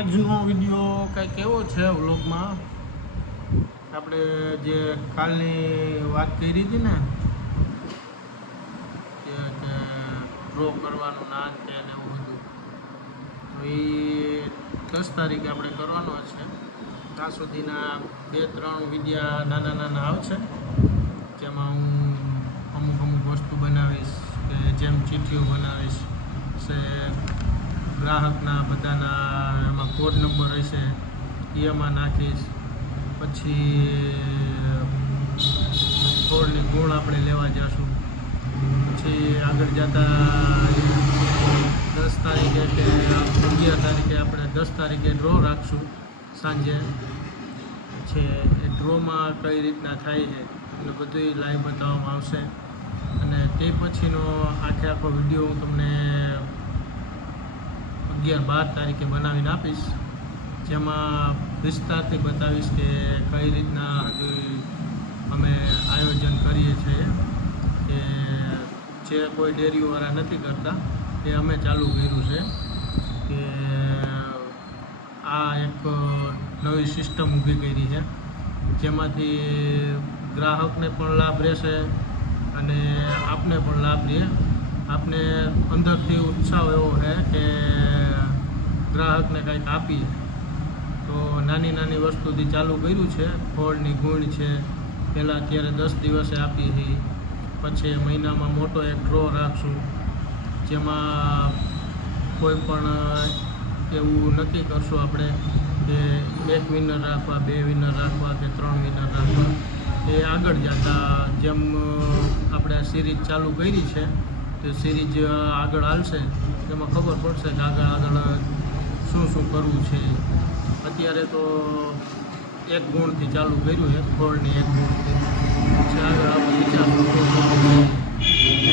આજનો વિડીયો કંઈક એવો છે વ્લોગમાં આપણે જે કાલની વાત કરી હતી ને કે ડ્રો કરવાનું ના છે ને એવું બધું, તો એ 10 તારીખે આપણે કરવાનો છે. ત્યાં સુધીના 2-3 વિડીયા નાના આવશે, જેમાં હું અમુક વસ્તુ બનાવીશ, કે જેમ ચીઠીઓ બનાવીશ છે, ગ્રાહકના બધાના એમાં કોડ નંબર હશે એ એમાં નાખીશ. પછી છોડની ગુણ આપણે લેવા જઈશું. પછી આગળ જતાં 10 તારીખે કે 11 તારીખે આપણે 10 તારીખે ડ્રો રાખશું સાંજે. છે એ ડ્રોમાં કઈ રીતના થાય છે એટલે બધું લાઈવ બતાવવામાં આવશે. અને તે પછીનો આખો વિડીયો હું તમને 11-12 તારીખે બનાવીને આપીશ, જેમાં વિસ્તારથી બતાવીશ કે કઈ રીતના હજુ અમે આયોજન કરીએ છીએ. કે જે કોઈ ડેરીઓવાળા નથી કરતા એ અમે ચાલુ કર્યું છે. કે આ એક નવી સિસ્ટમ ઊભી કરી છે, જેમાંથી ગ્રાહકને પણ લાભ રહેશે અને આપને પણ લાભ રહે. આપને અંદરથી ઉત્સાહ એવો છે કે ગ્રાહકને કંઈક આપીએ. તો નાની વસ્તુથી ચાલુ કર્યું છે. ફળની ગુણ છે, પહેલાં અત્યારે 10 દિવસે આપી હતી. પછી મહિનામાં મોટો એક ડ્રો રાખશું, જેમાં કોઈ પણ એવું નક્કી કરશું આપણે કે 1 વિનર રાખવા, 2 વિનર રાખવા કે 3 વિનર રાખવા. એ આગળ જતાં જેમ આપણે આ સિરીઝ ચાલુ કરી છે તે સિરીઝ આગળ હાલશે તેમાં ખબર પડશે કે આગળ શું કરવું છે. અત્યારે તો 1 ગુણથી ચાલુ કર્યું છે, ફળની 1 ગુણથી. પછી આગળ આપણે વિચારશું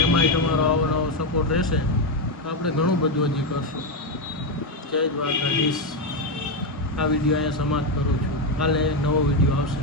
એમાંય તમારો આવો સપોર્ટ રહેશે તો આપણે ઘણું બધું હજી કરશું. જય દ્વારકાધીશ. આ વિડીયો અહીંયા સમાપ્ત કરું છું. કાલે નવો વિડીયો આવશે.